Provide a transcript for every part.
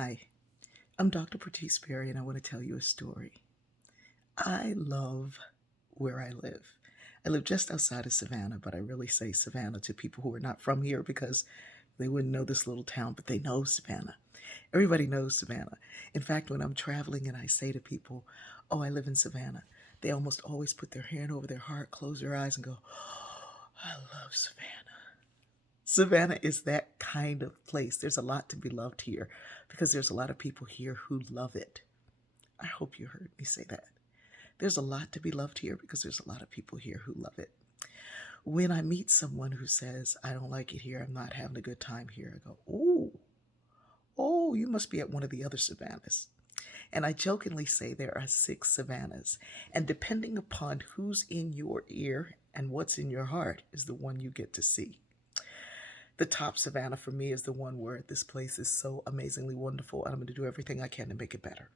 Hi, I'm Dr. Bertice Berry, and I want to tell you a story. I love where I live. I live just outside of Savannah, but I really say Savannah to people who are not from here because they wouldn't know this little town, but they know Savannah. Everybody knows Savannah. In fact, when I'm traveling and I say to people, "Oh, I live in Savannah," they almost always put their hand over their heart, close their eyes, and go, "Oh, I love Savannah." Savannah is that kind of place. There's a lot to be loved here because there's a lot of people here who love it. I hope you heard me say that. There's a lot to be loved here because there's a lot of people here who love it. When I meet someone who says, "I don't like it here, I'm not having a good time here," I go, oh, you must be at one of the other Savannahs. And I jokingly say there are 6 Savannahs. And depending upon who's in your ear and what's in your heart is the one you get to see. The top Savannah for me is the one where this place is so amazingly wonderful, and I'm going to do everything I can to make it better.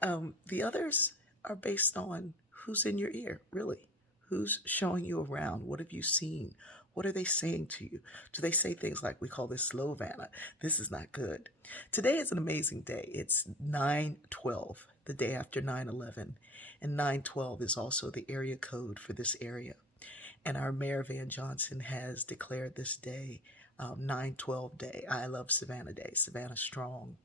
The others are based on who's in your ear, really. Who's showing you around? What have you seen? What are they saying to you? Do they say things like, "We call this Slovana. This is not good"? Today is an amazing day. It's 9/12, the day after 9/11. And 9/12 is also the area code for this area. And our Mayor Van Johnson has declared this day 9/12 Day. I love Savannah Day, Savannah Strong.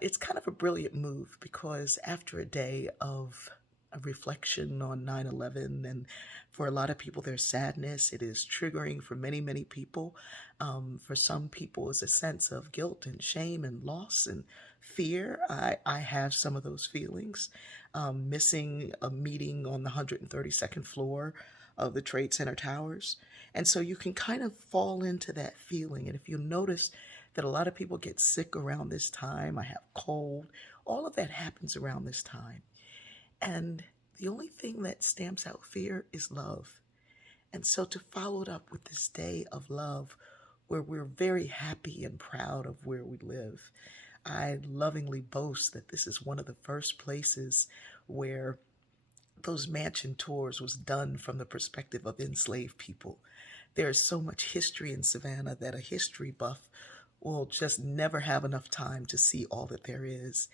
It's kind of a brilliant move because after a day of a reflection on 9/11, and for a lot of people, there's sadness. It is triggering for many, many people. For some people, it's a sense of guilt and shame and loss and fear. I have some of those feelings. Missing a meeting on the 132nd floor of the Trade Center Towers. And so you can kind of fall into that feeling. And if you notice that a lot of people get sick around this time, I have cold, all of that happens around this time. And the only thing that stamps out fear is love. And so to follow it up with this day of love, where we're very happy and proud of where we live, I lovingly boast that this is one of the first places where those mansion tours was done from the perspective of enslaved people. There is so much history in Savannah that a history buff will just never have enough time to see all that there is.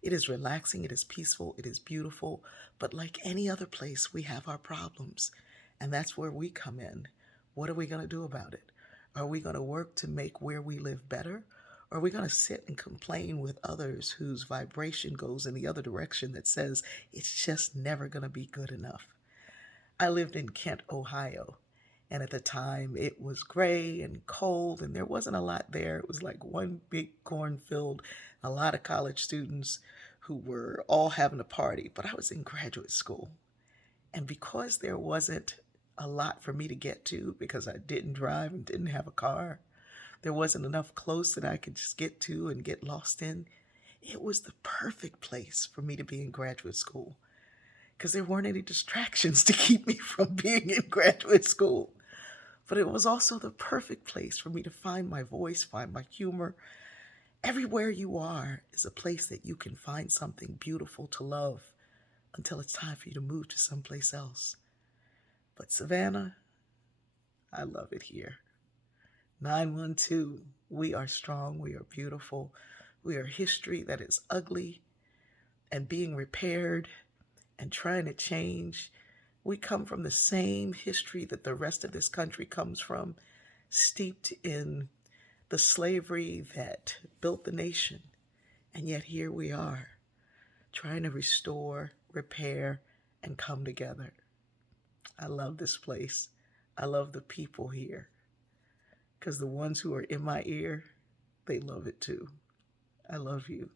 It is relaxing, it is peaceful, it is beautiful, but like any other place, we have our problems. And that's where we come in. What are we going to do about it? Are we going to work to make where we live better? Or are we going to sit and complain with others whose vibration goes in the other direction that says it's just never going to be good enough? I lived in Kent, Ohio, and at the time it was gray and cold, and there wasn't a lot there. It was like one big cornfield, a lot of college students who were all having a party. But I was in graduate school, and because there wasn't a lot for me to get to because I didn't drive and didn't have a car, there wasn't enough close that I could just get to and get lost in. It was the perfect place for me to be in graduate school because there weren't any distractions to keep me from being in graduate school. But it was also the perfect place for me to find my voice, find my humor. Everywhere you are is a place that you can find something beautiful to love until it's time for you to move to someplace else. But Savannah, I love it here. 912, we are strong, we are beautiful, we are history that is ugly and being repaired and trying to change. We come from the same history that the rest of this country comes from, steeped in the slavery that built the nation. And yet here we are, trying to restore, repair, and come together. I love this place. I love the people here because the ones who are in my ear, they love it too. I love you.